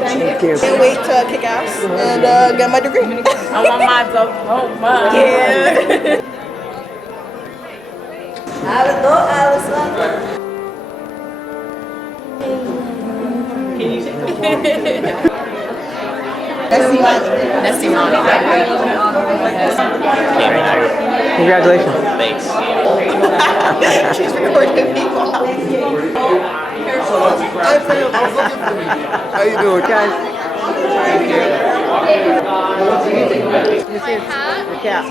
Thank you. Can't wait to kick ass and get my degree. I want my diploma. Yeah. Nessie mommy. Congratulations. Thanks. She's recording me. How you doing, guys? Yeah.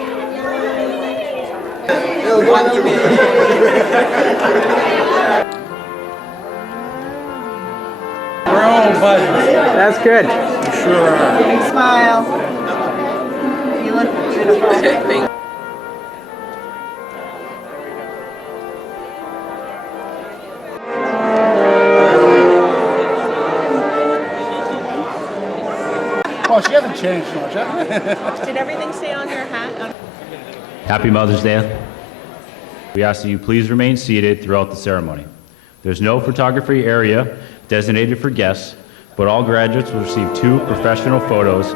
We're all buzzing. That's good. Sure are. Smile. You look beautiful. Well, she hasn't changed much, huh? Did everything stay on your hat? Happy Mother's Day. We ask that you please remain seated throughout the ceremony. There's no photography area designated for guests, but all graduates will receive 2 professional photos.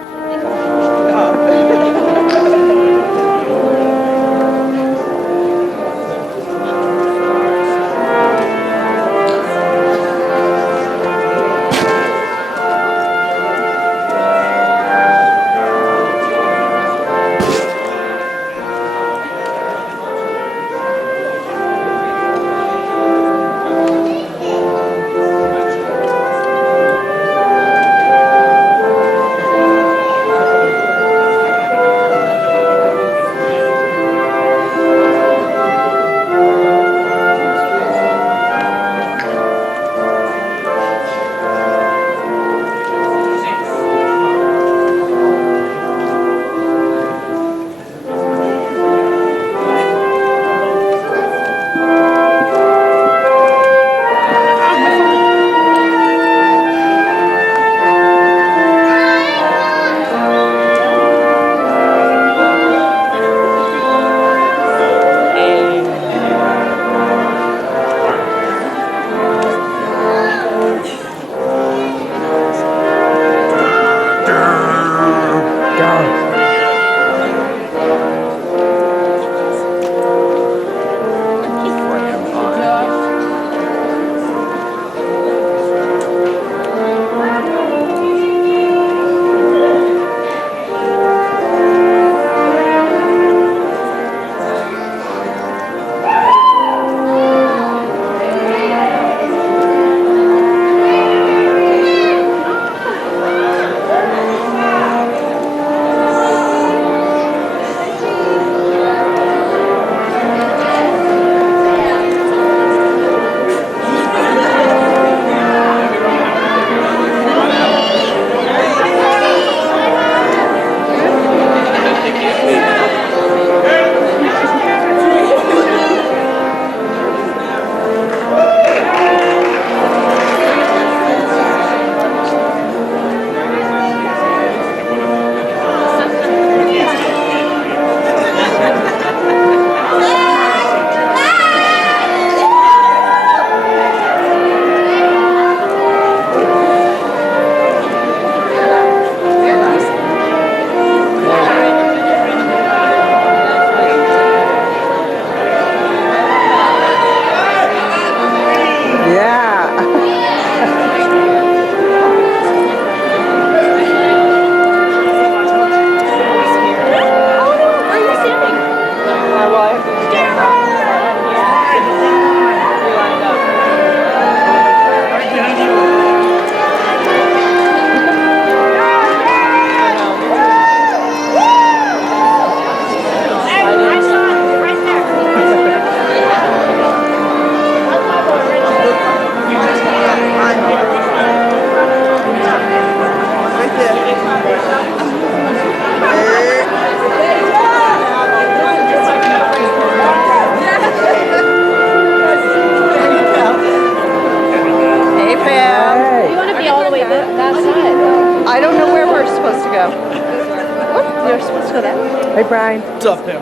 You're supposed to go that way. Hey, Brian. What's up, Pam?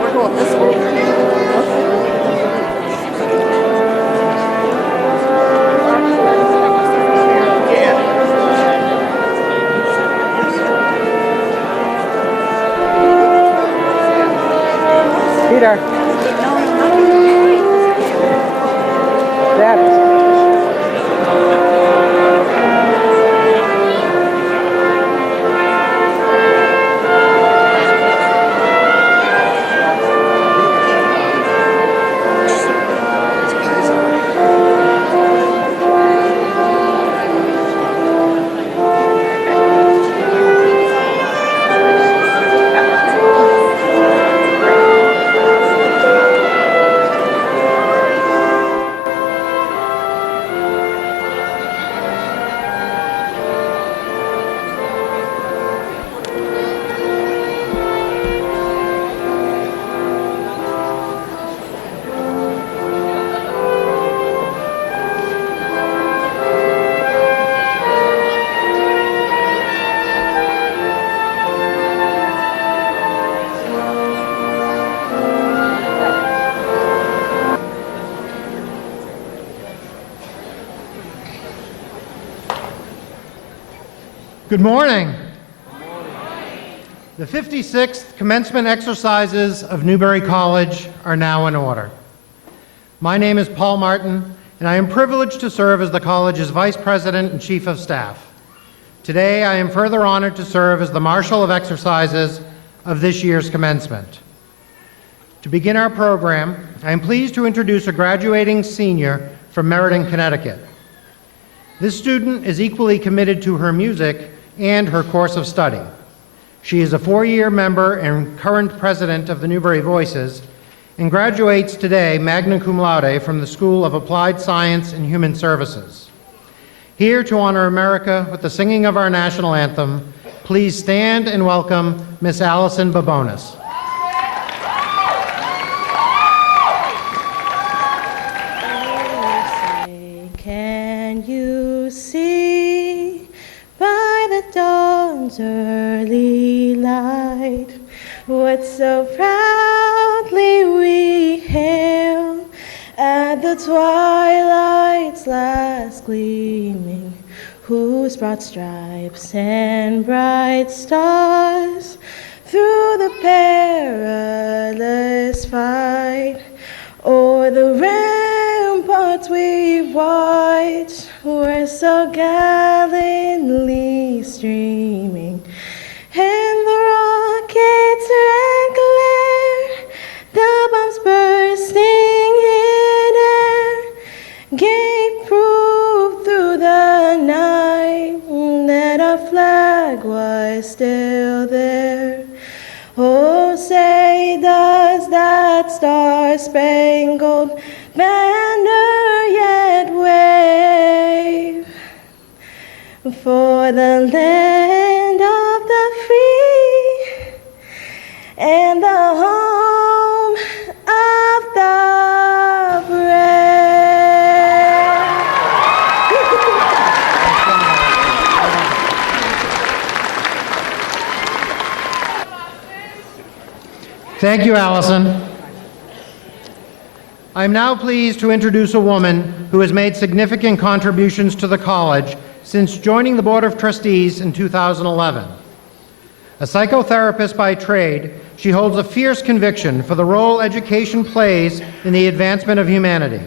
We're going this way. Peter. Deb. Good morning. The 56th commencement exercises of Newbury College are now in order. My name is Paul Martin, and I am privileged to serve as the college's Vice President and Chief of Staff. Today, I am further honored to serve as the Marshal of Exercises of this year's commencement. To begin our program, I am pleased to introduce a graduating senior from Meriden, Connecticut. This student is equally committed to her music and her course of study. She is a four-year member and current president of the Newbury Voices and graduates today magna cum laude from the School of Applied Science and Human Services. Here to honor America with the singing of our national anthem, please stand and welcome Miss Allison Babonis. Can you see by the dawn's early light what so proudly we hail at the twilight's last gleaming, whose broad stripes and bright stars through the perilous fight o'er the ramparts we watched were so gallantly streaming, and the rockets' red glare, the bombs bursting in air, gave proof through the night that our flag was still there. Oh, say does that star-spangled banner yet wave for the land of the free and the home of the brave? Thank you, Allison. I'm now pleased to introduce a woman who has made significant contributions to the college since joining the Board of Trustees in 2011. A psychotherapist by trade, she holds a fierce conviction for the role education plays in the advancement of humanity.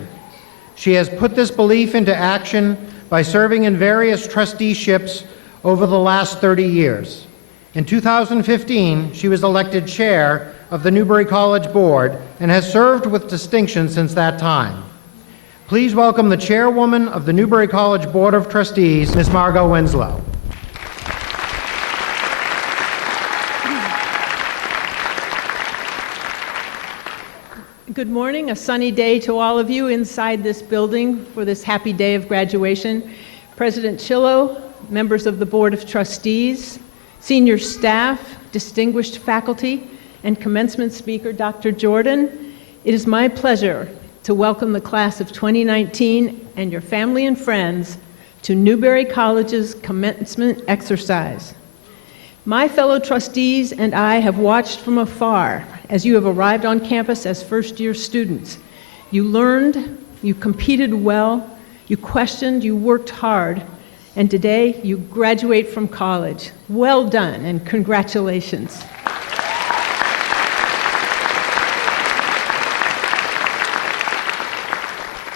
She has put this belief into action by serving in various trusteeships over the last 30 years. In 2015, she was elected chair of the Newbury College Board and has served with distinction since that time. Please welcome the chairwoman of the Newbury College Board of Trustees, Ms. Margot Winslow. Good morning, a sunny day to all of you inside this building for this happy day of graduation. President Chillo, members of the Board of Trustees, senior staff, distinguished faculty, and commencement speaker, Dr. Jordan, it is my pleasure to welcome the class of 2019 and your family and friends to Newbury College's commencement exercise. My fellow trustees and I have watched from afar as you have arrived on campus as first-year students. You learned, you competed well, you questioned, you worked hard, and today you graduate from college. Well done and congratulations.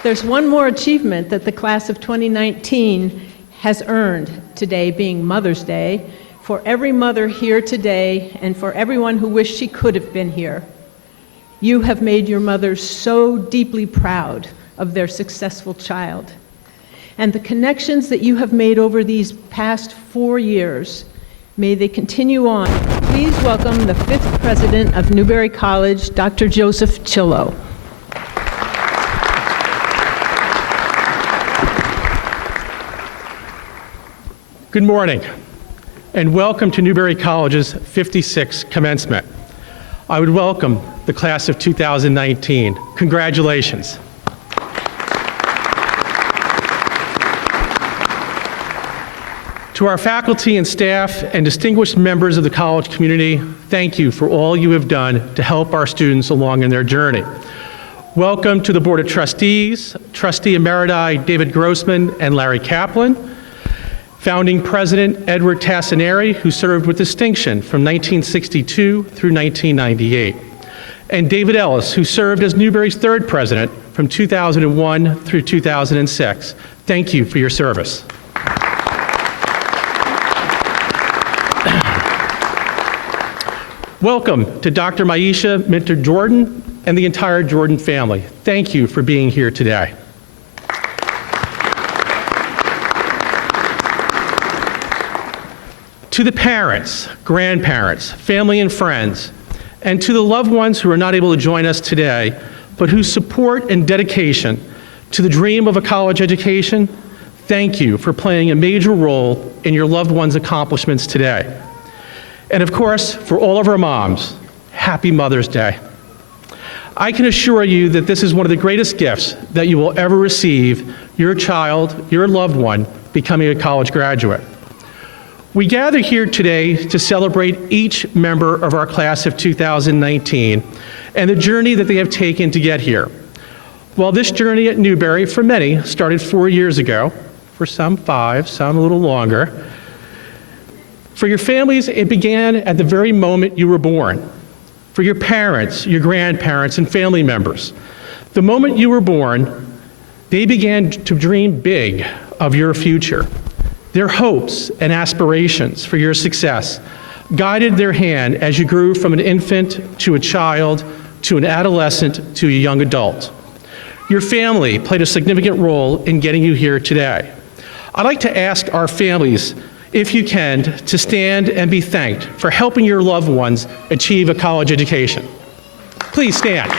There's one more achievement that the class of 2019 has earned today, being Mother's Day, for every mother here today and for everyone who wished she could have been here. You have made your mothers so deeply proud of their successful child. And the connections that you have made over these past 4 years, may they continue on. Please welcome the 5th president of Newbury College, Dr. Joseph Chillo. Good morning, and welcome to Newbury College's 56th commencement. I would welcome the class of 2019. Congratulations. To our faculty and staff and distinguished members of the college community, thank you for all you have done to help our students along in their journey. Welcome to the Board of Trustees, Trustee Emeriti David Grossman and Larry Kaplan, Founding President Edward Tassinari, who served with distinction from 1962 through 1998, and David Ellis, who served as Newbury's 3rd president from 2001 through 2006. Thank you for your service. Welcome to Dr. Maisha Minter-Jordan and the entire Jordan family. Thank you for being here today. To the parents, grandparents, family and friends, and to the loved ones who are not able to join us today, but whose support and dedication to the dream of a college education, thank you for playing a major role in your loved ones' accomplishments today. And of course, for all of our moms, happy Mother's Day. I can assure you that this is one of the greatest gifts that you will ever receive, your child, your loved one, becoming a college graduate. We gather here today to celebrate each member of our class of 2019 and the journey that they have taken to get here. While this journey at Newbury, for many, started 4 years ago, for some 5, some a little longer, for your families, it began at the very moment you were born. For your parents, your grandparents, and family members, the moment you were born, they began to dream big of your future. Their hopes and aspirations for your success guided their hand as you grew from an infant to a child to an adolescent to a young adult. Your family played a significant role in getting you here today. I'd like to ask our families, if you can, to stand and be thanked for helping your loved ones achieve a college education. Please stand.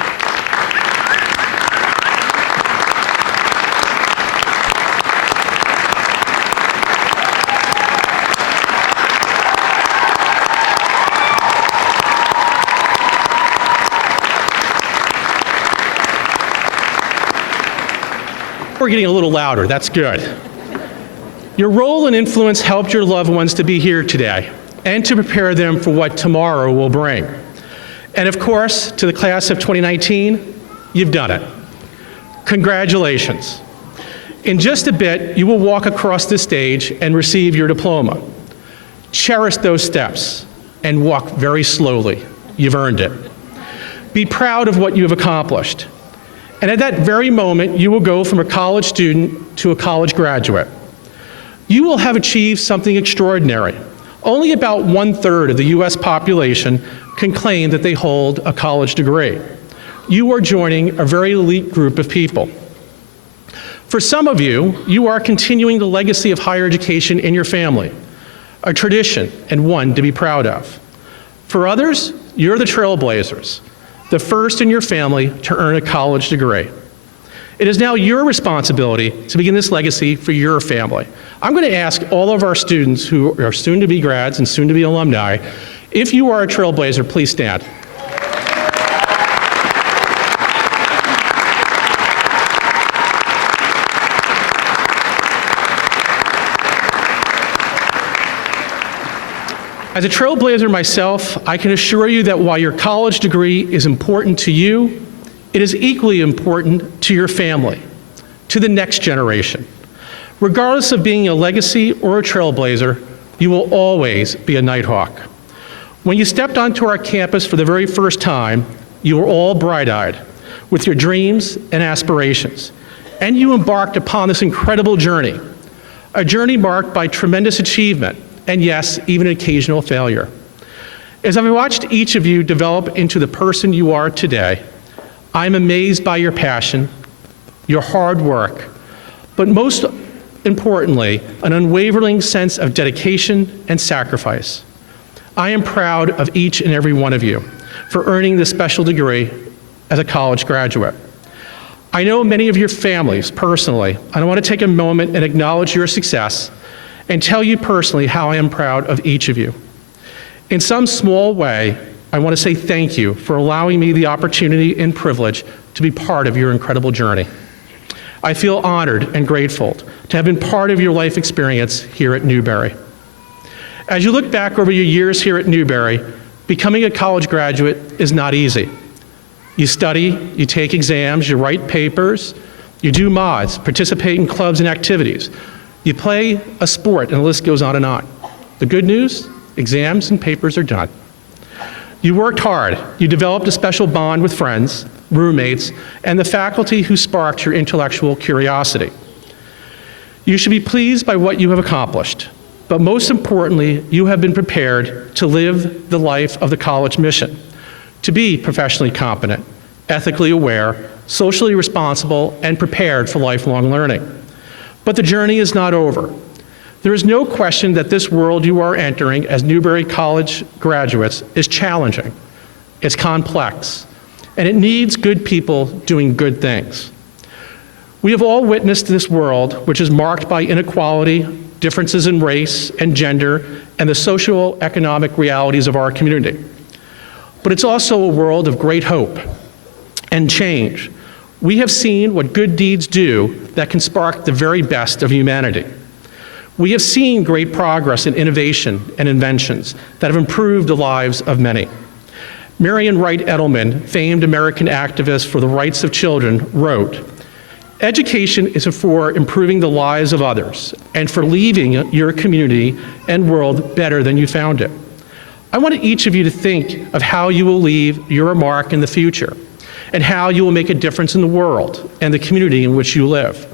We're getting a little louder, that's good. Your role and influence helped your loved ones to be here today and to prepare them for what tomorrow will bring. And of course, to the class of 2019, you've done it. Congratulations. In just a bit, you will walk across the stage and receive your diploma. Cherish those steps and walk very slowly. You've earned it. Be proud of what you have accomplished. And at that very moment, you will go from a college student to a college graduate. You will have achieved something extraordinary. Only about 1/3 of the US population can claim that they hold a college degree. You are joining a very elite group of people. For some of you, you are continuing the legacy of higher education in your family, a tradition and one to be proud of. For others, you're the trailblazers, the first in your family to earn a college degree. It is now your responsibility to begin this legacy for your family. I'm going to ask all of our students who are soon to be grads and soon to be alumni, if you are a trailblazer, please stand. As a trailblazer myself, I can assure you that while your college degree is important to you, it is equally important to your family, to the next generation. Regardless of being a legacy or a trailblazer, you will always be a Nighthawk. When you stepped onto our campus for the very first time, you were all bright-eyed with your dreams and aspirations. and you embarked upon this incredible journey, a journey marked by tremendous achievement, and yes, even occasional failure. As I've watched each of you develop into the person you are today, I'm amazed by your passion, your hard work, but most importantly, an unwavering sense of dedication and sacrifice. I am proud of each and every one of you for earning this special degree as a college graduate. I know many of your families personally, and I want to take a moment and acknowledge your success and tell you personally how I am proud of each of you. In some small way, I want to say thank you for allowing me the opportunity and privilege to be part of your incredible journey. I feel honored and grateful to have been part of your life experience here at Newbury. As you look back over your years here at Newbury, becoming a college graduate is not easy. You study, you take exams, you write papers, you do mods, participate in clubs and activities. You play a sport, and the list goes on and on. The good news, exams and papers are done. You worked hard. You developed a special bond with friends, roommates, and the faculty who sparked your intellectual curiosity. You should be pleased by what you have accomplished, but most importantly, you have been prepared to live the life of the college mission, to be professionally competent, ethically aware, socially responsible, and prepared for lifelong learning. But the journey is not over. There is no question that this world you are entering as Newbury College graduates is challenging, it's complex, and it needs good people doing good things. We have all witnessed this world, which is marked by inequality, differences in race and gender, and the socio-economic realities of our community. But it's also a world of great hope and change. We have seen what good deeds do that can spark the very best of humanity. We have seen great progress in innovation and inventions that have improved the lives of many. Marian Wright Edelman, famed American activist for the rights of children, wrote, "Education is for improving the lives of others and for leaving your community and world better than you found it." I want each of you to think of how you will leave your mark in the future and how you will make a difference in the world and the community in which you live.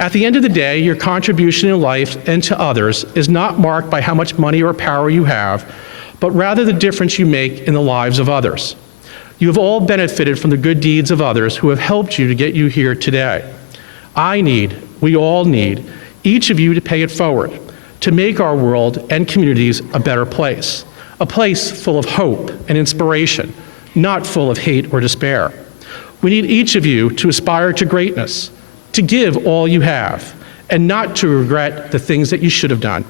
At the end of the day, your contribution in life and to others is not marked by how much money or power you have, but rather the difference you make in the lives of others. You have all benefited from the good deeds of others who have helped you to get you here today. We all need, each of you to pay it forward, to make our world and communities a better place, a place full of hope and inspiration, not full of hate or despair. We need each of you to aspire to greatness, to give all you have, and not to regret the things that you should have done.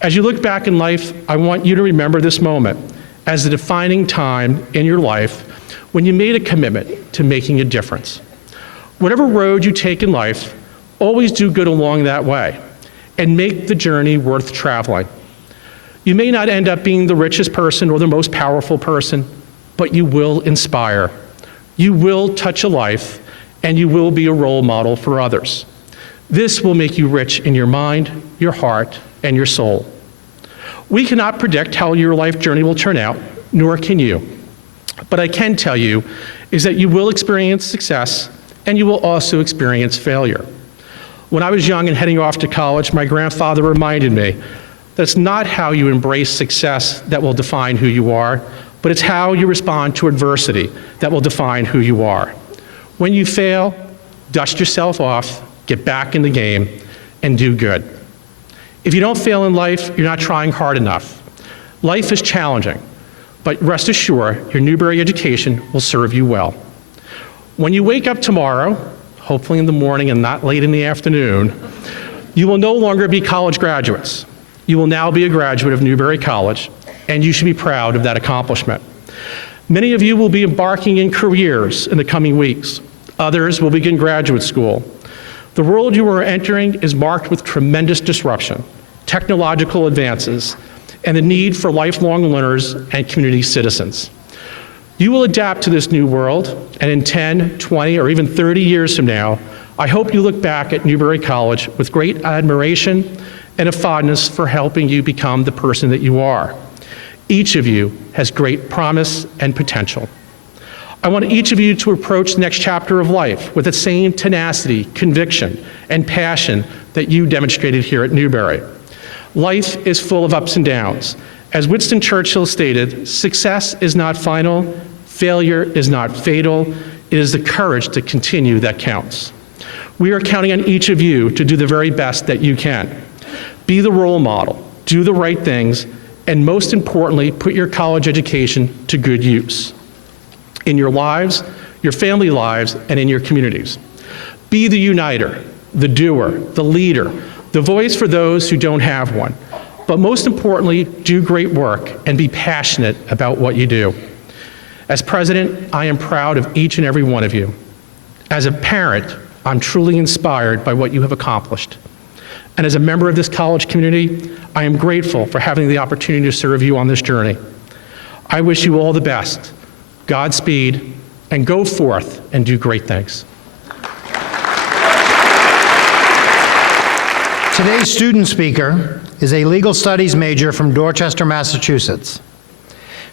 As you look back in life, I want you to remember this moment as the defining time in your life when you made a commitment to making a difference. Whatever road you take in life, always do good along that way and make the journey worth traveling. You may not end up being the richest person or the most powerful person, but you will inspire. You will touch a life, and you will be a role model for others. This will make you rich in your mind, your heart, and your soul. We cannot predict how your life journey will turn out, nor can you. But I can tell you is that you will experience success, and you will also experience failure. When I was young and heading off to college, my grandfather reminded me that it's not how you embrace success that will define who you are, but it's how you respond to adversity that will define who you are. When you fail, dust yourself off, get back in the game, and do good. If you don't fail in life, you're not trying hard enough. Life is challenging, but rest assured, your Newbury education will serve you well. When you wake up tomorrow, hopefully in the morning and not late in the afternoon, you will no longer be college graduates. You will now be a graduate of Newbury College, and you should be proud of that accomplishment. Many of you will be embarking in careers in the coming weeks. Others will begin graduate school. The world you are entering is marked with tremendous disruption, technological advances, and the need for lifelong learners and community citizens. You will adapt to this new world, and in 10, 20, or even 30 years from now, I hope you look back at Newbury College with great admiration and a fondness for helping you become the person that you are. Each of you has great promise and potential. I want each of you to approach the next chapter of life with the same tenacity, conviction, and passion that you demonstrated here at Newbury. Life is full of ups and downs. As Winston Churchill stated, success is not final, failure is not fatal, it is the courage to continue that counts. We are counting on each of you to do the very best that you can. Be the role model, do the right things, and most importantly, put your college education to good use in your lives, your family lives, and in your communities. Be the uniter, the doer, the leader, the voice for those who don't have one. But most importantly, do great work and be passionate about what you do. As president, I am proud of each and every one of you. As a parent, I'm truly inspired by what you have accomplished. And as a member of this college community, I am grateful for having the opportunity to serve you on this journey. I wish you all the best, Godspeed, and go forth and do great things. Today's student speaker is a legal studies major from Dorchester, Massachusetts.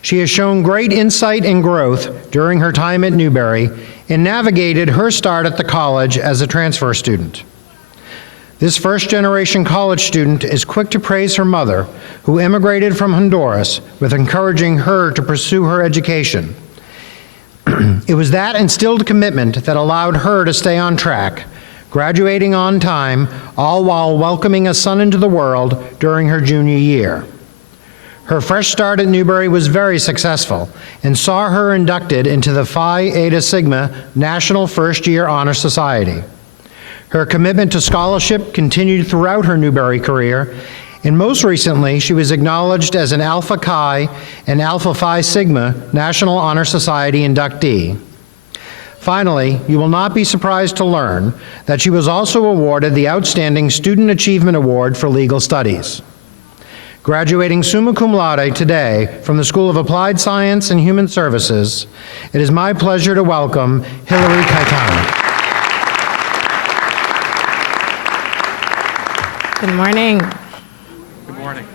She has shown great insight and growth during her time at Newbury and navigated her start at the college as a transfer student. This first-generation college student is quick to praise her mother, who immigrated from Honduras, with encouraging her to pursue her education. It was that instilled commitment that allowed her to stay on track, graduating on time, all while welcoming a son into the world during her junior year. Her fresh start at Newbury was very successful and saw her inducted into the Phi Eta Sigma National First Year Honor Society. Her commitment to scholarship continued throughout her Newbury career, and most recently, she was acknowledged as an Alpha Chi and Alpha Phi Sigma National Honor Society inductee. Finally, you will not be surprised to learn that she was also awarded the Outstanding Student Achievement Award for Legal Studies. Graduating summa cum laude today from the School of Applied Science and Human Services, it is my pleasure to welcome Hillary Caetano. Good morning. Good morning.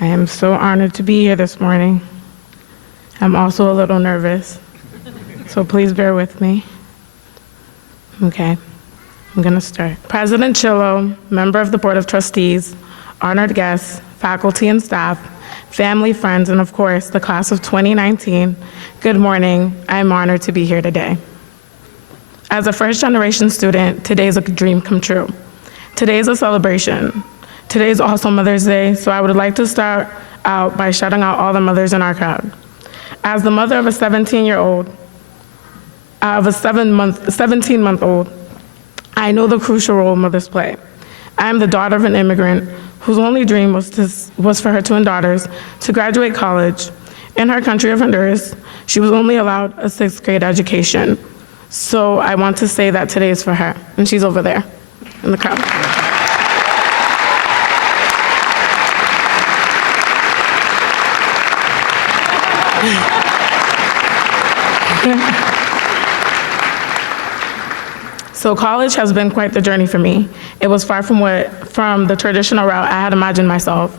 I am so honored to be here this morning. I'm also a little nervous, so please bear with me. Okay, I'm gonna start. President Chillo, member of the Board of Trustees, honored guests, faculty and staff, family, friends, and of course, the class of 2019, good morning. I'm honored to be here today. As a first-generation student, today's a dream come true. Today's a celebration. Today's also Mother's Day, so I would like to start out by shouting out all the mothers in our crowd. As the mother of a 17-month-old, I know the crucial role mothers play. I am the daughter of an immigrant whose only dream was for her twin daughters to graduate college. In her country of Honduras, she was only allowed a 6th grade education. So I want to say that today is for her, and she's over there in the crowd. So college has been quite the journey for me. It was far from the traditional route I had imagined myself.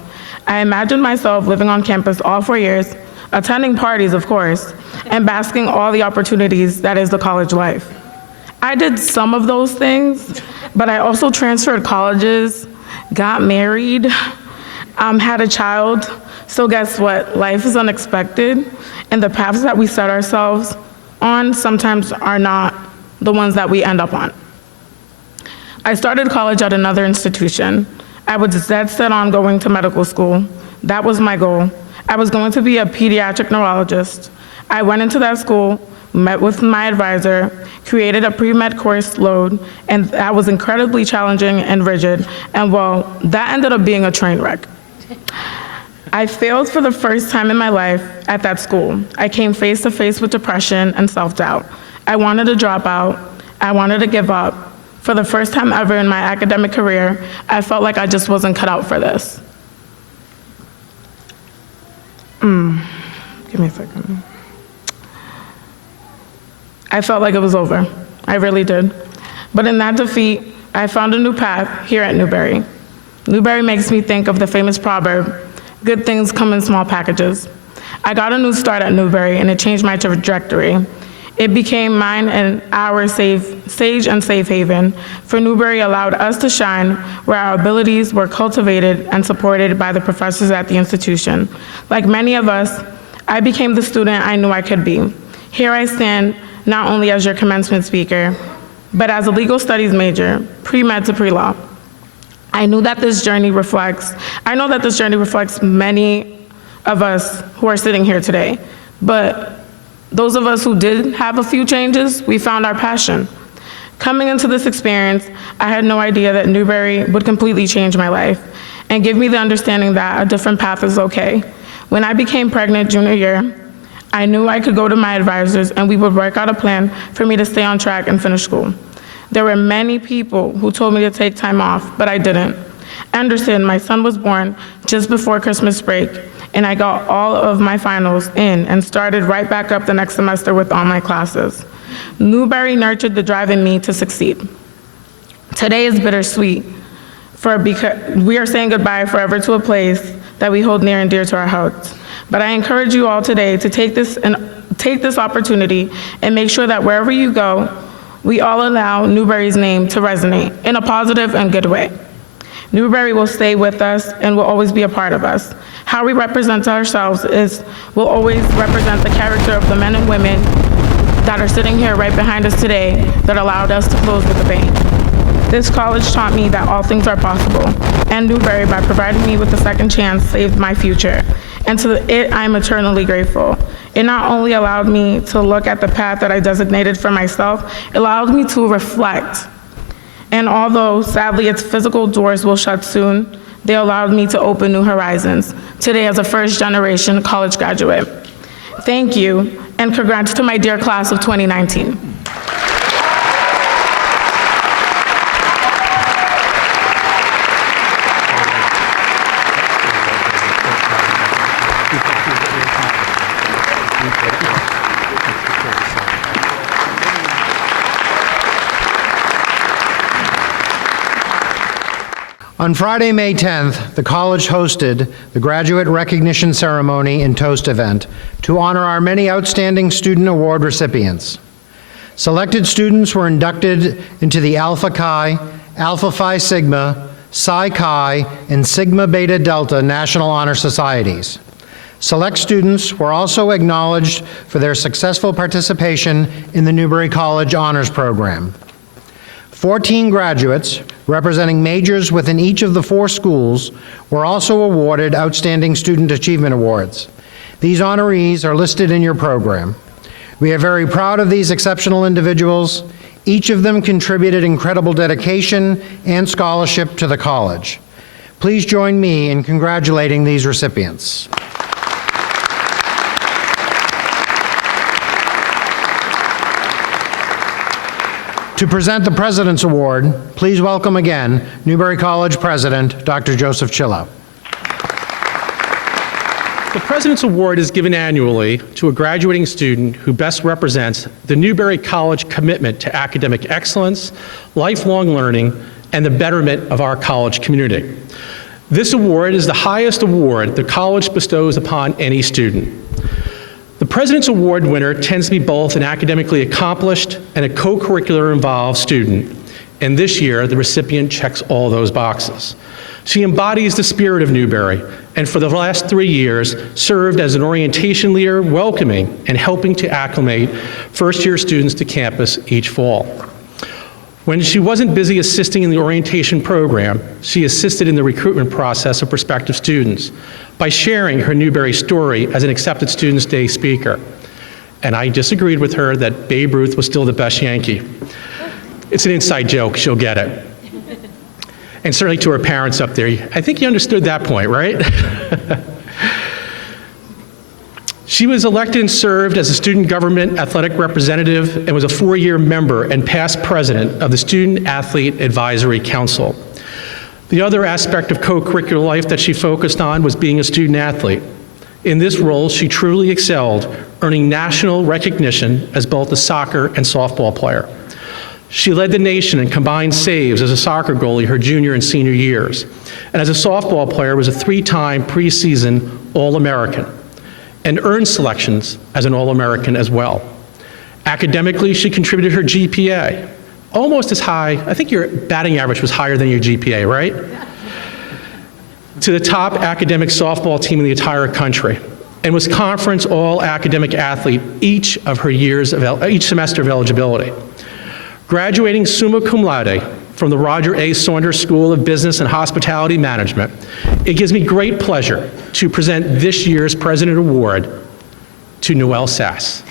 I imagined myself living on campus all 4 years, attending parties, of course, and basking all the opportunities that is the college life. I did some of those things, but I also transferred colleges, got married, had a child. So guess what? Life is unexpected, and the paths that we set ourselves on sometimes are not the ones that we end up on. I started college at another institution. I was dead set on going to medical school. That was my goal. I was going to be a pediatric neurologist. I went into that school, met with my advisor, created a pre-med course load, and that was incredibly challenging and rigid, and well, that ended up being a train wreck. I failed for the first time in my life at that school. I came face to face with depression and self-doubt. I wanted to drop out. I wanted to give up. For the first time ever in my academic career, I felt like I just wasn't cut out for this. Give me a second. I felt like it was over. I really did. But in that defeat, I found a new path here at Newbury. Newbury makes me think of the famous proverb, good things come in small packages. I got a new start at Newbury, and it changed my trajectory. It became mine and our sage and safe haven, for Newbury allowed us to shine where our abilities were cultivated and supported by the professors at the institution. Like many of us, I became the student I knew I could be. Here I stand, not only as your commencement speaker, but as a legal studies major, pre-med to pre-law. I know that this journey reflects many of us who are sitting here today, but those of us who did have a few changes, we found our passion. Coming into this experience, I had no idea that Newbury would completely change my life and give me the understanding that a different path is okay. When I became pregnant junior year, I knew I could go to my advisors and we would work out a plan for me to stay on track and finish school. There were many people who told me to take time off, but I didn't. Anderson, my son, was born just before Christmas break, and I got all of my finals in and started right back up the next semester with online classes. Newbury nurtured the drive in me to succeed. Today is bittersweet, because we are saying goodbye forever to a place that we hold near and dear to our hearts. But I encourage you all today to take this opportunity and make sure that wherever you go, we all allow Newbury's name to resonate in a positive and good way. Newbury will stay with us and will always be a part of us. How we represent ourselves will always represent the character of the men and women that are sitting here right behind us today that allowed us to close with a bang. This college taught me that all things are possible, and Newbury, by providing me with a second chance, saved my future. And to it, I'm eternally grateful. It not only allowed me to look at the path that I designated for myself, it allowed me to reflect. And although, sadly, its physical doors will shut soon, they allowed me to open new horizons, today as a first-generation college graduate. Thank you, and congrats to my dear class of 2019. On Friday, May 10th, the college hosted the graduate recognition ceremony and toast event to honor our many outstanding student award recipients. Selected students were inducted into the Alpha Chi, Alpha Phi Sigma, Psi Chi, and Sigma Beta Delta National Honor Societies. Select students were also acknowledged for their successful participation in the Newbury College Honors Program. 14 graduates, representing majors within each of the 4 schools, were also awarded Outstanding Student Achievement Awards. These honorees are listed in your program. We are very proud of these exceptional individuals. Each of them contributed incredible dedication and scholarship to the college. Please join me in congratulating these recipients. To present the President's Award, please welcome again Newbury College President, Dr. Joseph Chillow. The President's Award is given annually to a graduating student who best represents the Newbury College commitment to academic excellence, lifelong learning, and the betterment of our college community. This award is the highest award the college bestows upon any student. The President's Award winner tends to be both an academically accomplished and a co-curricular involved student, and this year the recipient checks all those boxes. She embodies the spirit of Newbury, and for the last 3 years served as an orientation leader, welcoming and helping to acclimate first-year students to campus each fall. When she wasn't busy assisting in the orientation program, she assisted in the recruitment process of prospective students by sharing her Newbury story as an accepted Students' Day speaker. And I disagreed with her that Babe Ruth was still the best Yankee. It's an inside joke, she'll get it. And certainly to her parents up there, I think you understood that point, right? She was elected and served as a student government athletic representative and was a 4-year member and past president of the Student Athlete Advisory Council. The other aspect of co-curricular life that she focused on was being a student athlete. In this role, she truly excelled, earning national recognition as both a soccer and softball player. She led the nation in combined saves as a soccer goalie her junior and senior years, and as a softball player was a 3-time preseason All-American, and earned selections as an All-American as well. Academically, she contributed her GPA, almost as high, I think your batting average was higher than your GPA, right? To the top academic softball team in the entire country, and was conference all-academic athlete each semester of eligibility. Graduating summa cum laude from the Roger A. Saunders School of Business and Hospitality Management, it gives me great pleasure to present this year's President Award to Noelle Sass.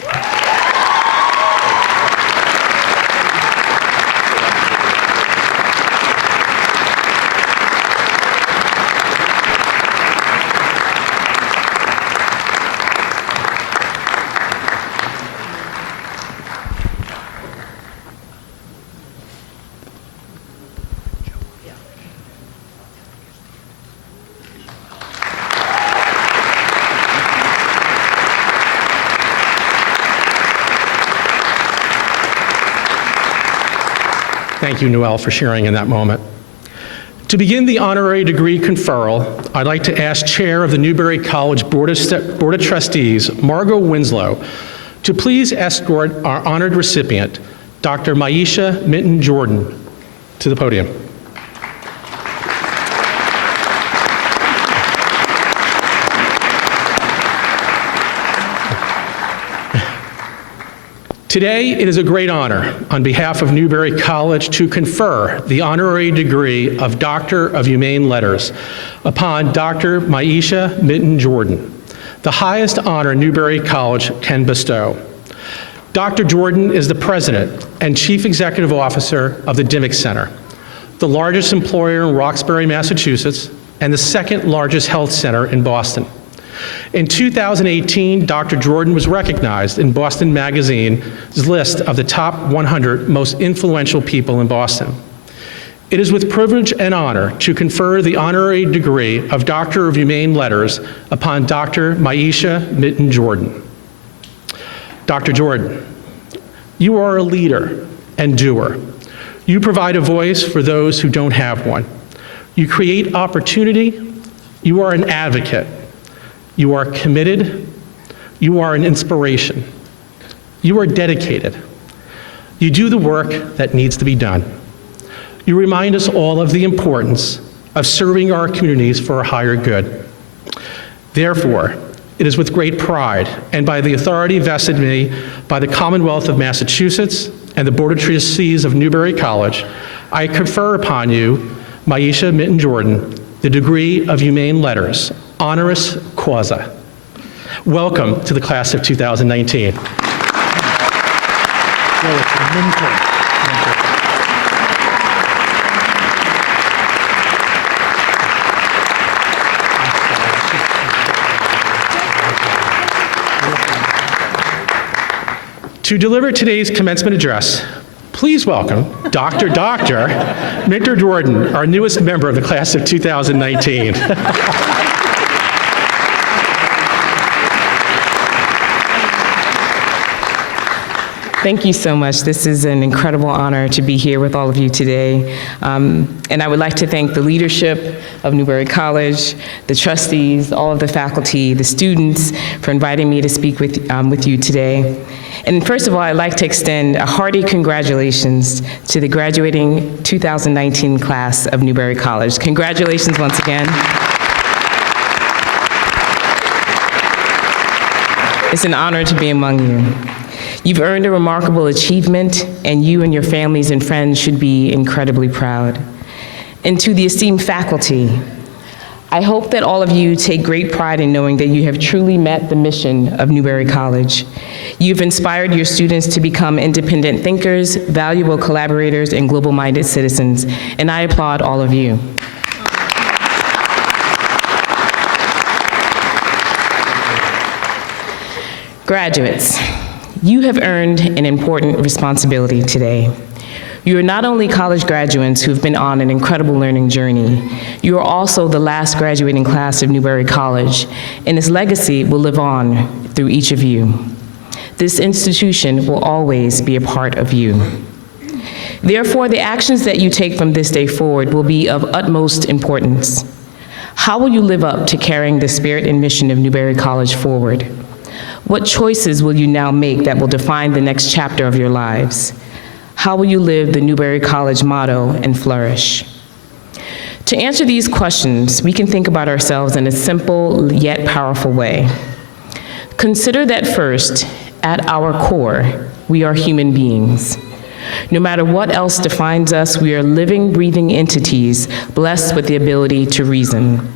Thank you, Noelle, for sharing in that moment. To begin the honorary degree conferral, I'd like to ask Chair of the Newbury College Board of Trustees, Margot Winslow, to please escort our honored recipient, Dr. Maisha Minton-Jordan, to the podium. Today, it is a great honor on behalf of Newbury College to confer the honorary degree of Doctor of Humane Letters upon Dr. Maisha Minton-Jordan, the highest honor Newbury College can bestow. Dr. Jordan is the President and Chief Executive Officer of the Dimmock Center, the largest employer in Roxbury, Massachusetts, and the second largest health center in Boston. In 2018, Dr. Jordan was recognized in Boston Magazine's list of the top 100 most influential people in Boston. It is with privilege and honor to confer the honorary degree of Doctor of Humane Letters upon Dr. Maisha Minton-Jordan. Dr. Jordan, you are a leader and doer. You provide a voice for those who don't have one. You create opportunity. You are an advocate. You are committed. You are an inspiration. You are dedicated. You do the work that needs to be done. You remind us all of the importance of serving our communities for a higher good. Therefore, it is with great pride and by the authority vested in me by the Commonwealth of Massachusetts and the Board of Trustees of Newbury College, I confer upon you, Maisha Minton-Jordan, the degree of Humane Letters, honoris causa. Welcome to the class of 2019. To deliver today's commencement address, please welcome Dr. Minton-Jordan, our newest member of the class of 2019. Thank you so much. This is an incredible honor to be here with all of you today. And I would like to thank the leadership of Newbury College, the trustees, all of the faculty, the students for inviting me to speak with you today. And first of all, I'd like to extend a hearty congratulations to the graduating 2019 class of Newbury College. Congratulations once again. It's an honor to be among you. You've earned a remarkable achievement, and you and your families and friends should be incredibly proud. And to the esteemed faculty, I hope that all of you take great pride in knowing that you have truly met the mission of Newbury College. You've inspired your students to become independent thinkers, valuable collaborators, and global-minded citizens, and I applaud all of you. Graduates, you have earned an important responsibility today. You are not only college graduates who have been on an incredible learning journey, you are also the last graduating class of Newbury College, and its legacy will live on through each of you. This institution will always be a part of you. Therefore, the actions that you take from this day forward will be of utmost importance. How will you live up to carrying the spirit and mission of Newbury College forward? What choices will you now make that will define the next chapter of your lives? How will you live the Newbury College motto and flourish? To answer these questions, we can think about ourselves in a simple yet powerful way. Consider that first, at our core, we are human beings. No matter what else defines us, we are living, breathing entities blessed with the ability to reason.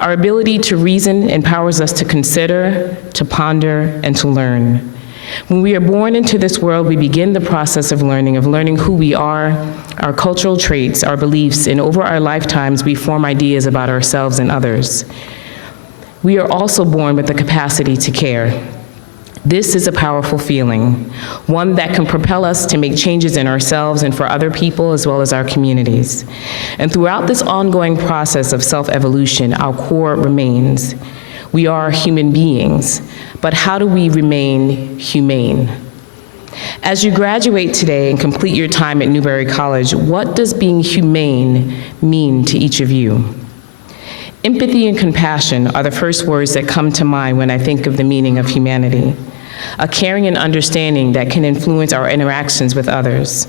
Our ability to reason empowers us to consider, to ponder, and to learn. When we are born into this world, we begin the process of learning who we are, our cultural traits, our beliefs, and over our lifetimes, we form ideas about ourselves and others. We are also born with the capacity to care. This is a powerful feeling, one that can propel us to make changes in ourselves and for other people as well as our communities. And throughout this ongoing process of self-evolution, our core remains. We are human beings, but how do we remain humane? As you graduate today and complete your time at Newbury College, what does being humane mean to each of you? Empathy and compassion are the first words that come to mind when I think of the meaning of humanity. A caring and understanding that can influence our interactions with others.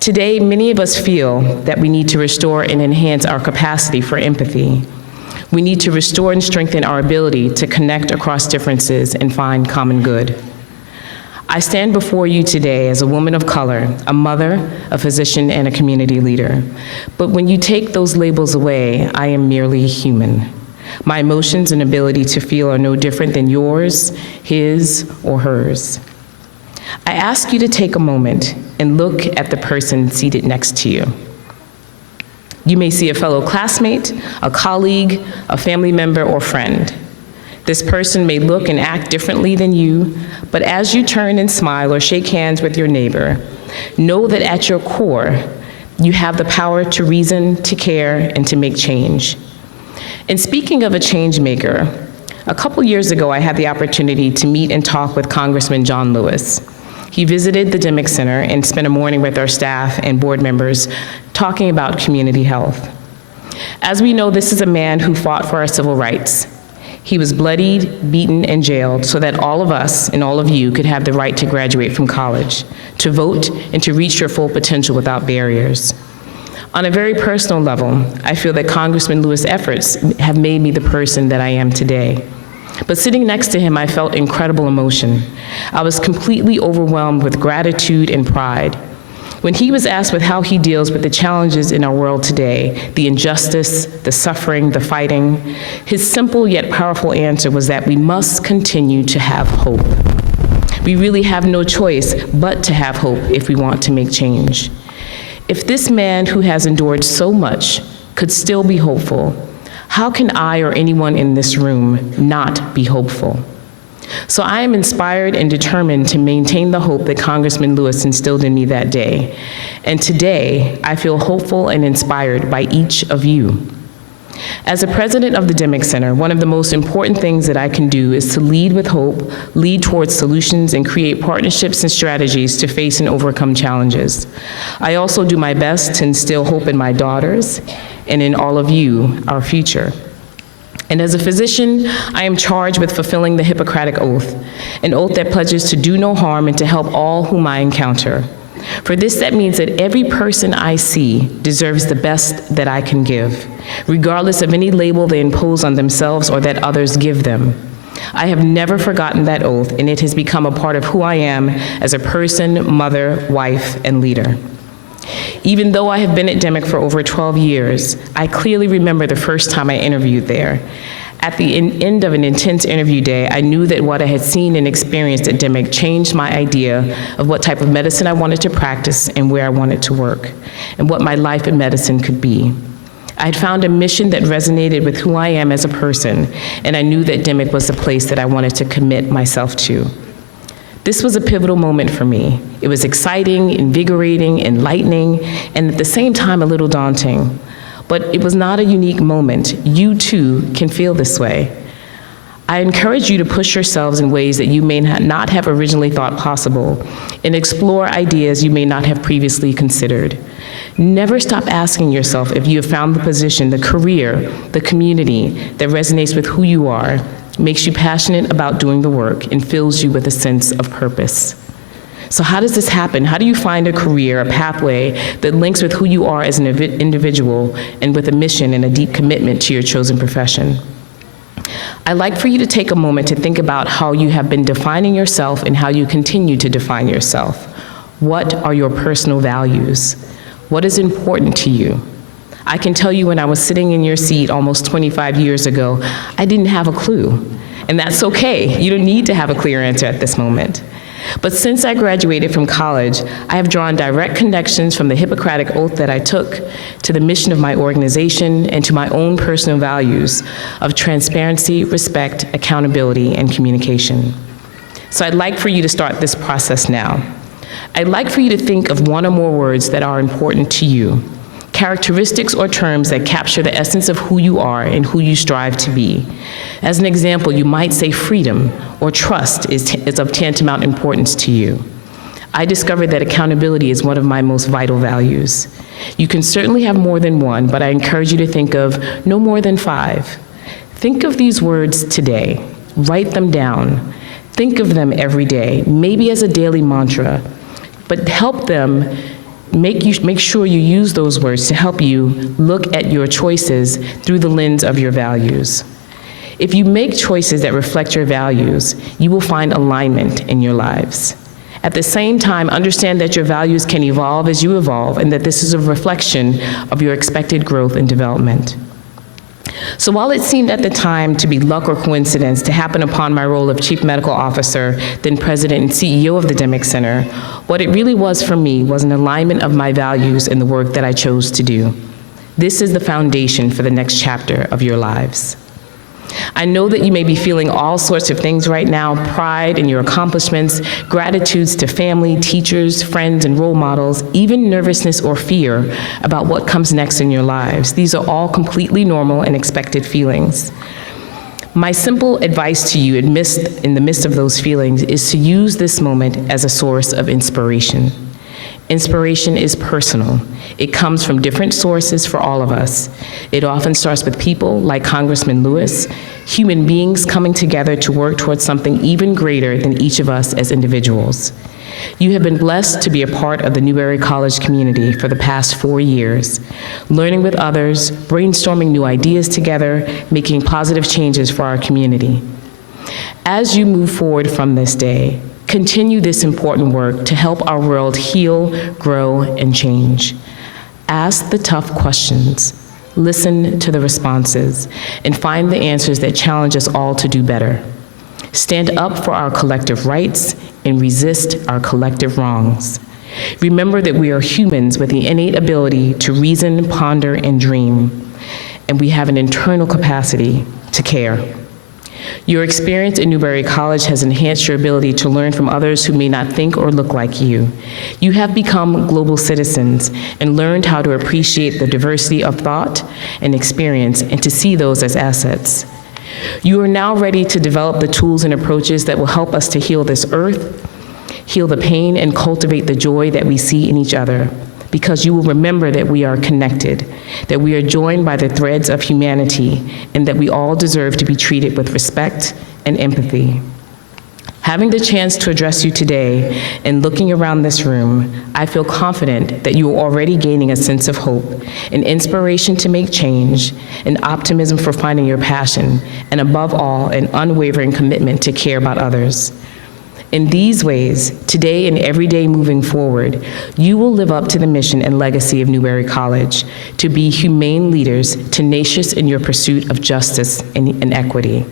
Today, many of us feel that we need to restore and enhance our capacity for empathy. We need to restore and strengthen our ability to connect across differences and find common good. I stand before you today as a woman of color, a mother, a physician, and a community leader. But when you take those labels away, I am merely human. My emotions and ability to feel are no different than yours, his, or hers. I ask you to take a moment and look at the person seated next to you. You may see a fellow classmate, a colleague, a family member, or friend. This person may look and act differently than you, but as you turn and smile or shake hands with your neighbor, know that at your core, you have the power to reason, to care, and to make change. And speaking of a change maker, a couple years ago, I had the opportunity to meet and talk with Congressman John Lewis. He visited the Dimmick Center and spent a morning with our staff and board members talking about community health. As we know, this is a man who fought for our civil rights. He was bloodied, beaten, and jailed so that all of us and all of you could have the right to graduate from college, to vote, and to reach your full potential without barriers. On a very personal level, I feel that Congressman Lewis' efforts have made me the person that I am today. But sitting next to him, I felt incredible emotion. I was completely overwhelmed with gratitude and pride. When he was asked with how he deals with the challenges in our world today, the injustice, the suffering, the fighting, his simple yet powerful answer was that we must continue to have hope. We really have no choice but to have hope if we want to make change. If this man who has endured so much could still be hopeful, how can I or anyone in this room not be hopeful? So I am inspired and determined to maintain the hope that Congressman Lewis instilled in me that day. And today, I feel hopeful and inspired by each of you. As the president of the Dimmick Center, one of the most important things that I can do is to lead with hope, lead towards solutions, and create partnerships and strategies to face and overcome challenges. I also do my best to instill hope in my daughters and in all of you, our future. And as a physician, I am charged with fulfilling the Hippocratic Oath, an oath that pledges to do no harm and to help all whom I encounter. For this, that means that every person I see deserves the best that I can give, regardless of any label they impose on themselves or that others give them. I have never forgotten that oath, and it has become a part of who I am as a person, mother, wife, and leader. Even though I have been at Dimmick for over 12 years, I clearly remember the first time I interviewed there. At the end of an intense interview day, I knew that what I had seen and experienced at Dimmick changed my idea of what type of medicine I wanted to practice and where I wanted to work, and what my life in medicine could be. I had found a mission that resonated with who I am as a person, and I knew that Dimmick was the place that I wanted to commit myself to. This was a pivotal moment for me. It was exciting, invigorating, enlightening, and at the same time a little daunting. But it was not a unique moment. You too can feel this way. I encourage you to push yourselves in ways that you may not have originally thought possible, and explore ideas you may not have previously considered. Never stop asking yourself if you have found the position, the career, the community that resonates with who you are. makes you passionate about doing the work, and fills you with a sense of purpose. So how does this happen? How do you find a career, a pathway that links with who you are as an individual and with a mission and a deep commitment to your chosen profession? I'd like for you to take a moment to think about how you have been defining yourself and how you continue to define yourself. What are your personal values? What is important to you? I can tell you when I was sitting in your seat almost 25 years ago, I didn't have a clue. And that's okay. You don't need to have a clear answer at this moment. But since I graduated from college, I have drawn direct connections from the Hippocratic Oath that I took to the mission of my organization and to my own personal values of transparency, respect, accountability, and communication. So I'd like for you to start this process now. I'd like for you to think of one or more words that are important to you, characteristics or terms that capture the essence of who you are and who you strive to be. As an example, you might say freedom or trust is of tantamount importance to you. I discovered that accountability is one of my most vital values. You can certainly have more than one, but I encourage you to think of no more than 5. Think of these words today. Write them down. Think of them every day, maybe as a daily mantra, but help them make sure you use those words to help you look at your choices through the lens of your values. If you make choices that reflect your values, you will find alignment in your lives. At the same time, understand that your values can evolve as you evolve and that this is a reflection of your expected growth and development. So while it seemed at the time to be luck or coincidence to happen upon my role of Chief Medical Officer, then President and CEO of the Demick Center, what it really was for me was an alignment of my values in the work that I chose to do. This is the foundation for the next chapter of your lives. I know that you may be feeling all sorts of things right now, pride in your accomplishments, gratitudes to family, teachers, friends, and role models, even nervousness or fear about what comes next in your lives. These are all completely normal and expected feelings. My simple advice to you in the midst of those feelings is to use this moment as a source of inspiration. Inspiration is personal. It comes from different sources for all of us. It often starts with people like Congressman Lewis, human beings coming together to work towards something even greater than each of us as individuals. You have been blessed to be a part of the Newbury College community for the past 4 years, learning with others, brainstorming new ideas together, making positive changes for our community. As you move forward from this day, continue this important work to help our world heal, grow, and change. Ask the tough questions, listen to the responses, and find the answers that challenge us all to do better. Stand up for our collective rights and resist our collective wrongs. Remember that we are humans with the innate ability to reason, ponder, and dream, and we have an internal capacity to care. Your experience at Newbury College has enhanced your ability to learn from others who may not think or look like you. You have become global citizens and learned how to appreciate the diversity of thought and experience and to see those as assets. You are now ready to develop the tools and approaches that will help us to heal this earth, heal the pain, and cultivate the joy that we see in each other, because you will remember that we are connected, that we are joined by the threads of humanity, and that we all deserve to be treated with respect and empathy. Having the chance to address you today and looking around this room, I feel confident that you are already gaining a sense of hope, an inspiration to make change, an optimism for finding your passion, and above all, an unwavering commitment to care about others. In these ways, today and every day moving forward, you will live up to the mission and legacy of Newbury College, to be humane leaders, tenacious in your pursuit of justice and equity.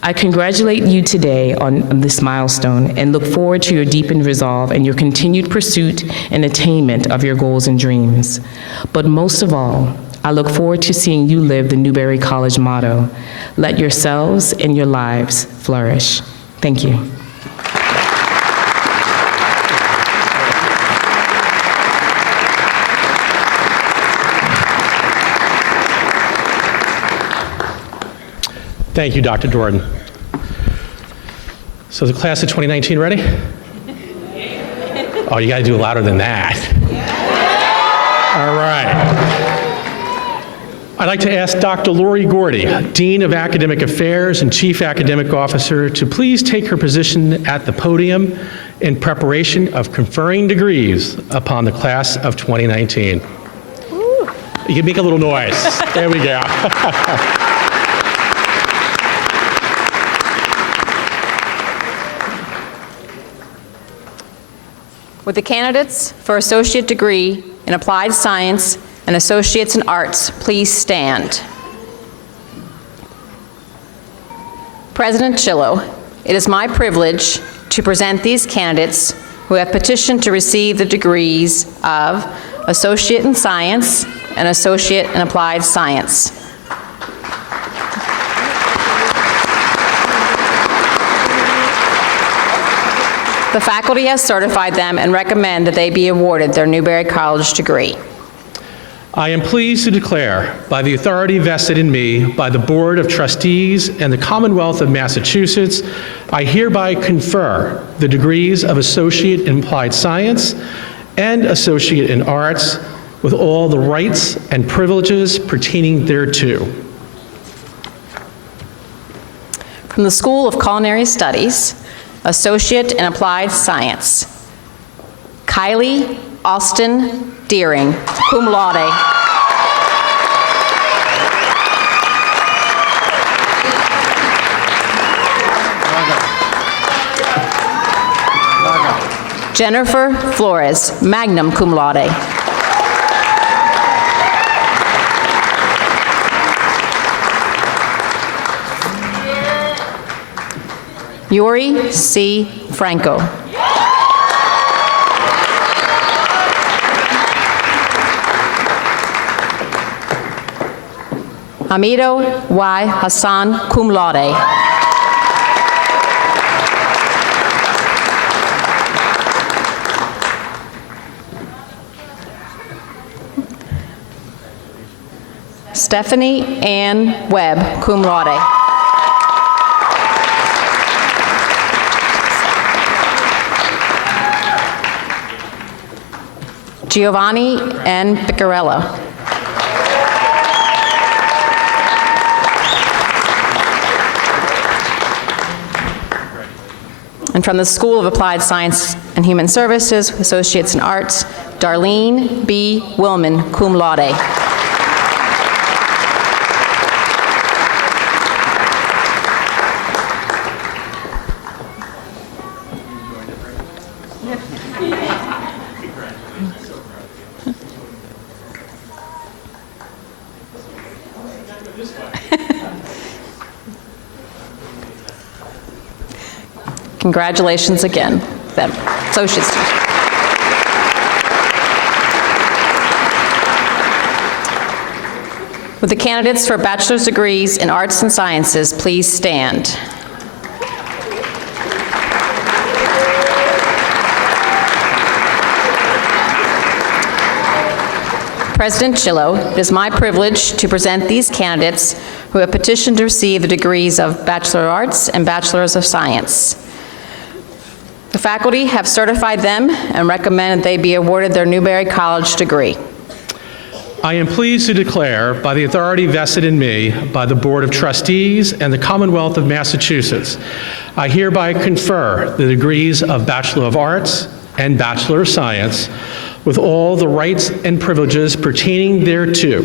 I congratulate you today on this milestone and look forward to your deepened resolve and your continued pursuit and attainment of your goals and dreams. But most of all, I look forward to seeing you live the Newbury College motto, let yourselves and your lives flourish. Thank you. Thank you, Dr. Jordan. So the class of 2019 ready? Oh, you got to do louder than that. All right. I'd like to ask Dr. Lori Gordy, Dean of Academic Affairs and Chief Academic Officer, to please take her position at the podium in preparation of conferring degrees upon the class of 2019. You can make a little noise. There we go. Would the candidates for associate degree in applied science and associates in arts please stand? President Chillo, it is my privilege to present these candidates who have petitioned to receive the degrees of Associate in Science and Associate in Applied Science. The faculty has certified them and recommend that they be awarded their Newbury College degree. I am pleased to declare, by the authority vested in me by the Board of Trustees and the Commonwealth of Massachusetts, I hereby confer the degrees of Associate in Applied Science and Associate in Arts with all the rights and privileges pertaining thereto. From the School of Culinary Studies, Associate in Applied Science, Kylie Austin Deering, cum laude. Jennifer Flores, magna cum laude. Yuri C. Franco. Hamido Y. Hassan, cum laude. Stephanie Ann Webb, cum laude. Giovanni N. Piccarello. And from the School of Applied Science and Human Services, Associates in Arts, Darlene B. Willman, cum laude. Congratulations again, them, associates. Would the candidates for bachelor's degrees in arts and sciences please stand? President Chillo, it is my privilege to present these candidates who have petitioned to receive the degrees of Bachelor of Arts and Bachelors of Science. The faculty have certified them and recommend that they be awarded their Newbury College degree. I am pleased to declare, by the authority vested in me by the Board of Trustees and the Commonwealth of Massachusetts, I hereby confer the degrees of Bachelor of Arts and Bachelor of Science with all the rights and privileges pertaining thereto.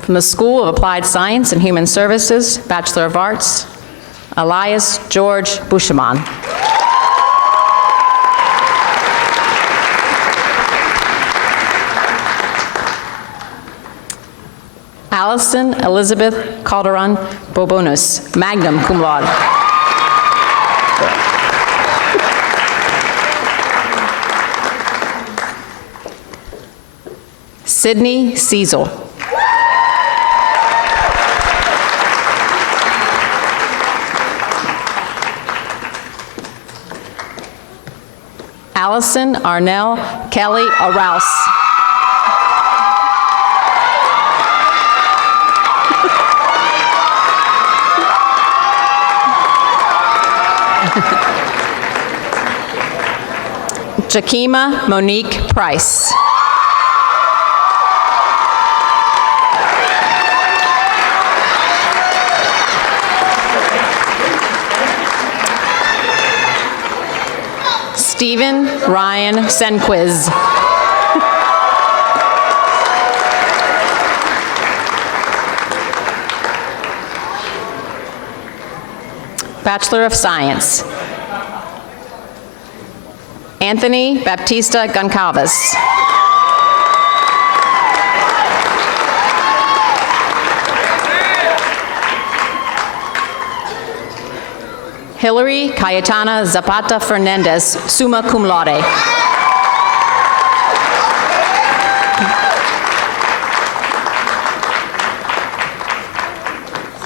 From the School of Applied Science and Human Services, Bachelor of Arts, Elias George Bushaman. Allison Elizabeth Calderon Bobonus, magna cum laude. Sydney Cecil. Allison Arnell Kelly Arouse. Jakima Monique Price. Stephen Ryan Senquiz. Bachelor of Science. Anthony Baptista Goncalves. Hilary Cayetana Zapata Fernandez, summa cum laude.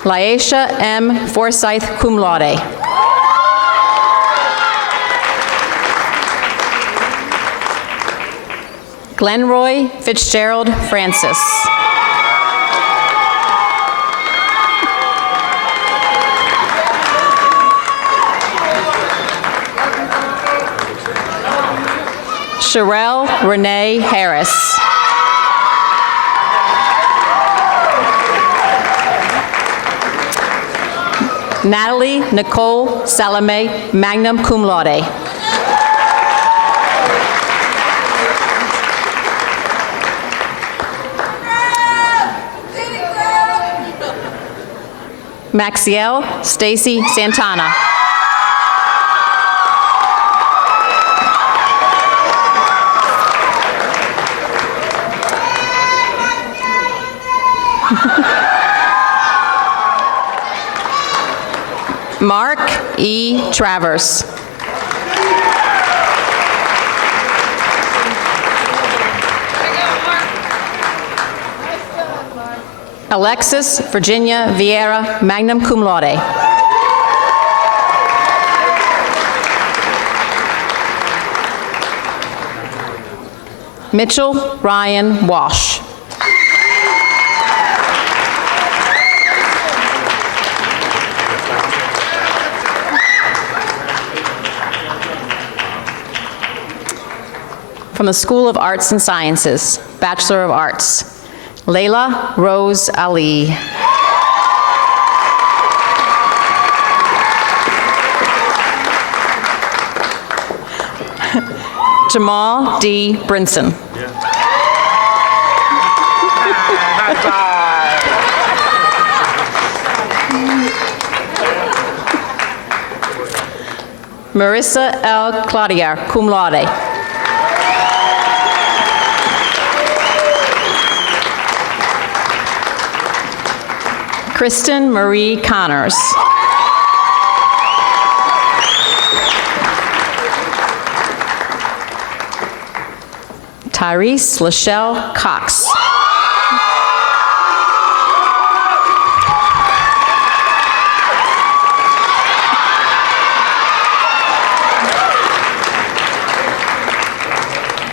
Laisha M. Forsyth, cum laude. Glenroy Fitzgerald Francis. Sherelle Renee Harris. Natalie Nicole Salome, magna cum laude. Maxielle Stacy Santana. Mark E. Travers. Alexis Virginia Vieira, magna cum laude. Mitchell Ryan Walsh. From the School of Arts and Sciences, Bachelor of Arts, Layla Rose Ali. Jamal D. Brinson. Marissa L. Claudia, cum laude. Kristen Marie Connors. Tyrese Lachelle Cox.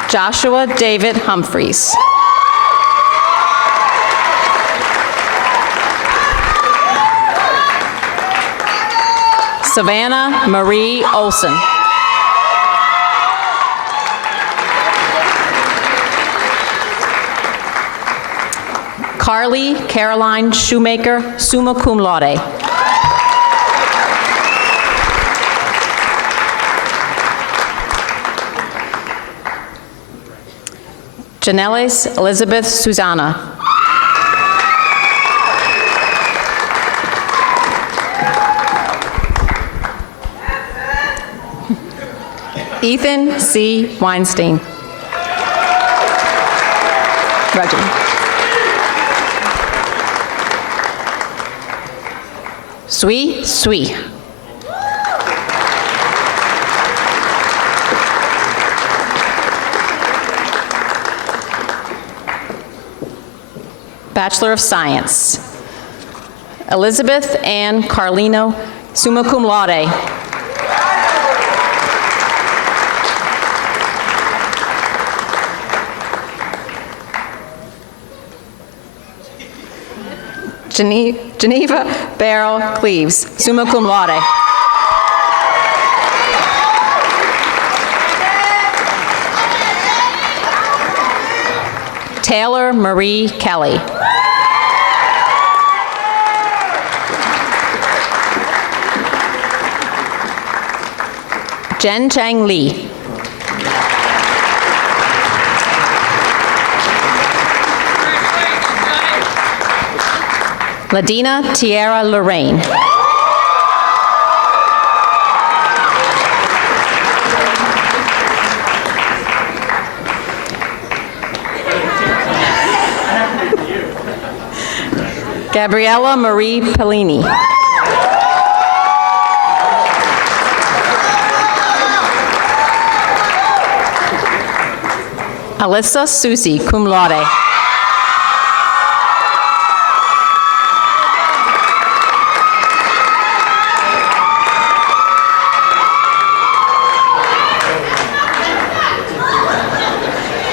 Joshua David Humphreys. Savannah Marie Olson. Carly Caroline Shoemaker, summa cum laude. Janelis Elizabeth Susanna. Ethan C. Weinstein. Roger. Sui. Bachelor of Science. Elizabeth Ann Carlino, summa cum laude. Geneva Barrow Cleaves, summa cum laude. Taylor Marie Kelly. Jen Chang Lee. Ladina Tierra Lorraine. Gabriella Marie Pellini. Alyssa Susi, cum laude.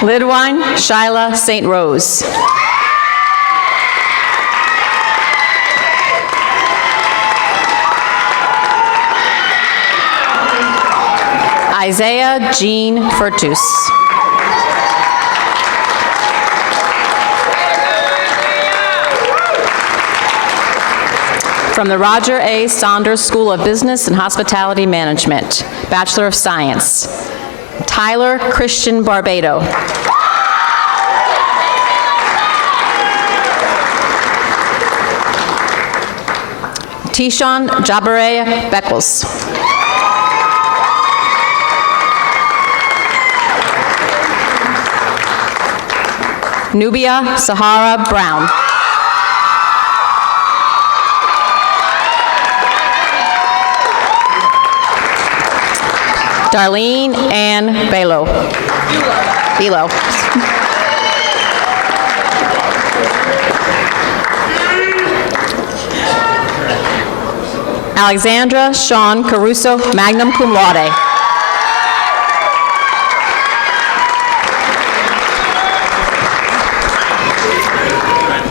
Lidwine Shyla St. Rose. Isaiah Jean Furtus. From the Roger A. Saunders School of Business and Hospitality Management, Bachelor of Science, Tyler Christian Barbado. Tishon Jabare Beckles. Nubia Sahara Brown. Darlene Ann Belo. Alexandra Sean Caruso, magna cum laude.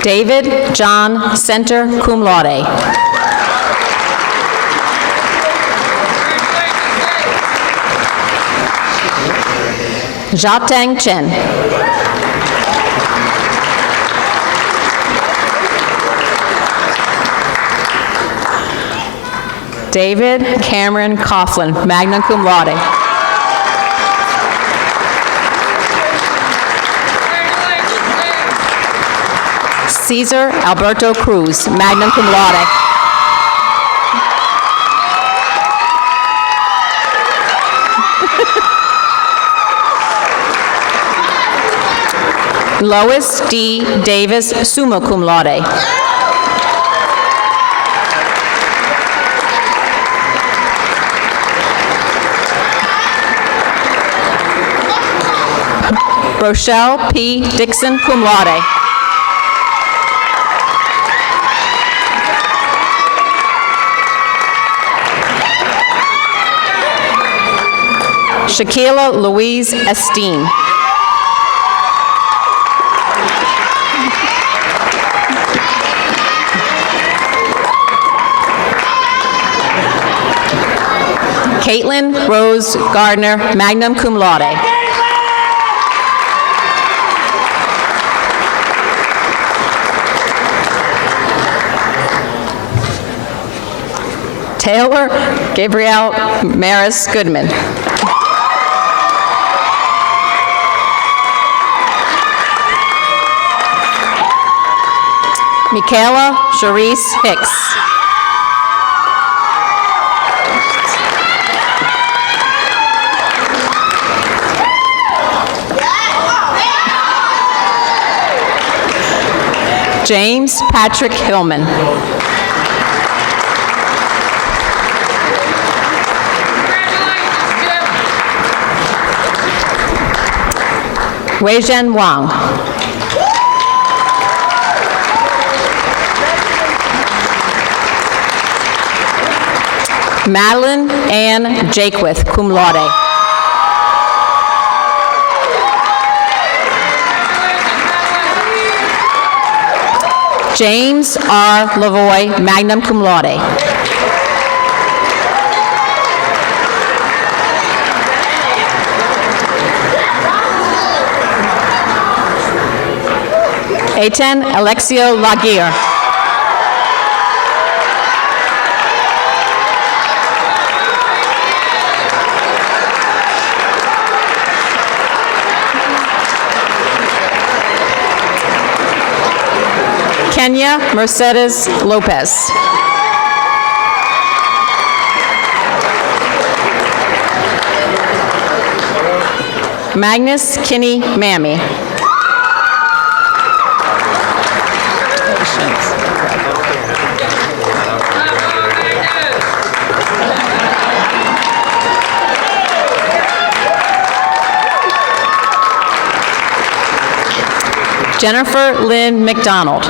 David John Center, cum laude. Jiateng Chen. David Cameron Coughlin, magna cum laude. Cesar Alberto Cruz, magna cum laude. Lois D. Davis, summa cum laude. Rochelle P. Dixon, cum laude. Shaquila Louise Esteen. Caitlin Rose Gardner, magna cum laude. Taylor Gabrielle Maris Goodman. Michaela Charisse Hicks. James Patrick Hillman. Wei-Zhen Wang. Madeline Ann Jakewith, cum laude. James R. Lavoy, magna cum laude. Aten Alexio Laguerre. Kenya Mercedes Lopez. Magnus Kinney Mammy. Jennifer Lynn McDonald.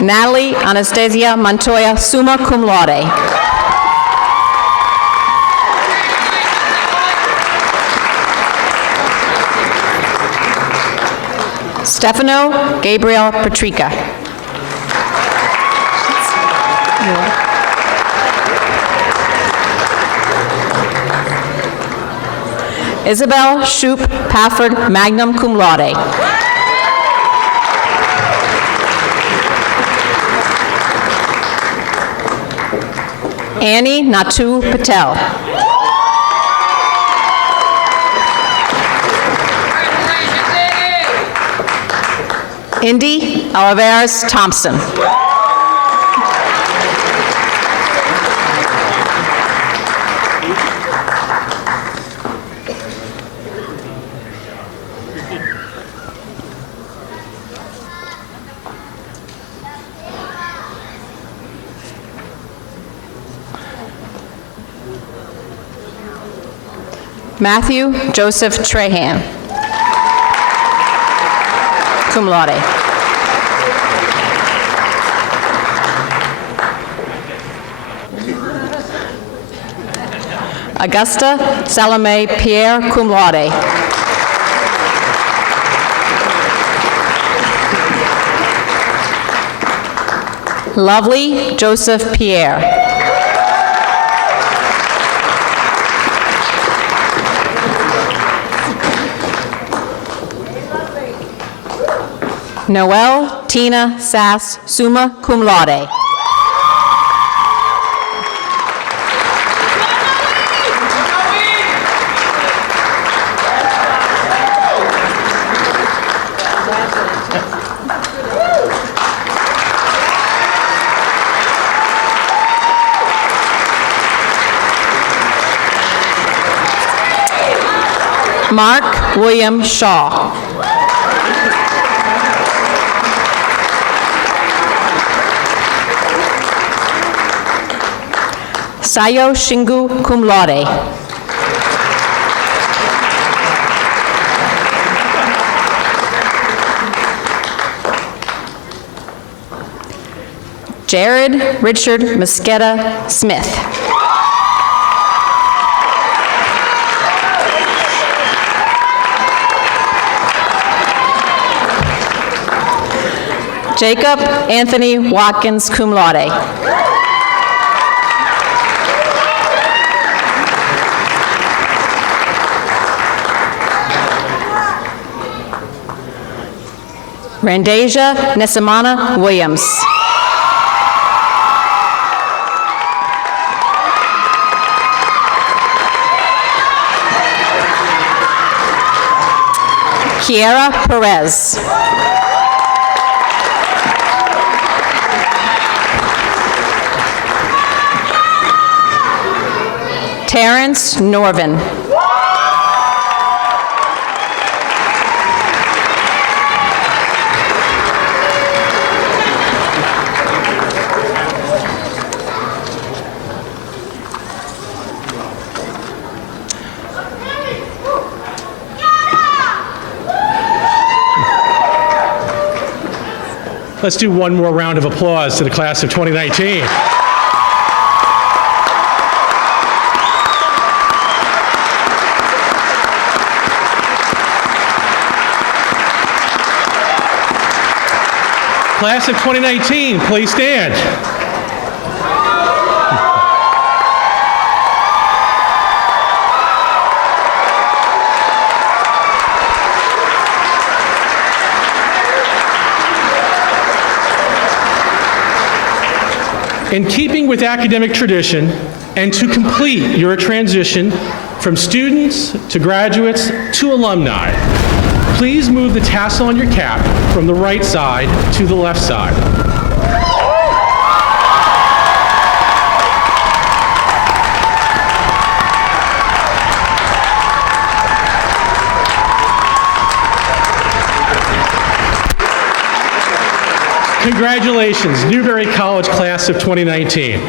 Natalie Anastasia Montoya, summa cum laude. Stefano Gabriel Petrica. Isabel Shoup Pafford, magna cum laude. Annie Natu Patel. Indy Olivares Thompson. Matthew Joseph Trahan, cum laude. Augusta Salome Pierre, cum laude. Lovely Joseph Pierre. Noelle Tina Sass, summa cum laude. Mark William Shaw. Sayo Shingu, cum laude. Jared Richard Mosqueda Smith. Jacob Anthony Watkins, cum laude. Randasia Nesamana Williams. Kiera Perez. Terrence Norvin. Let's do one more round of applause to the class of 2019. Class of 2019, please stand. In keeping with academic tradition, and to complete your transition from students to graduates to alumni, please move the tassel on your cap from the right side to the left side. Congratulations, Newbury College Class of 2019.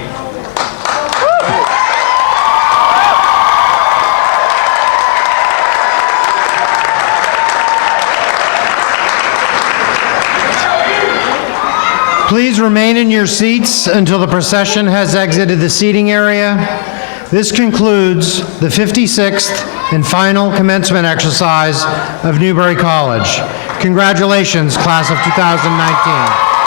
Please remain in your seats until the procession has exited the seating area. This concludes the 56th and final commencement exercise of Newbury College. Congratulations, class of 2019.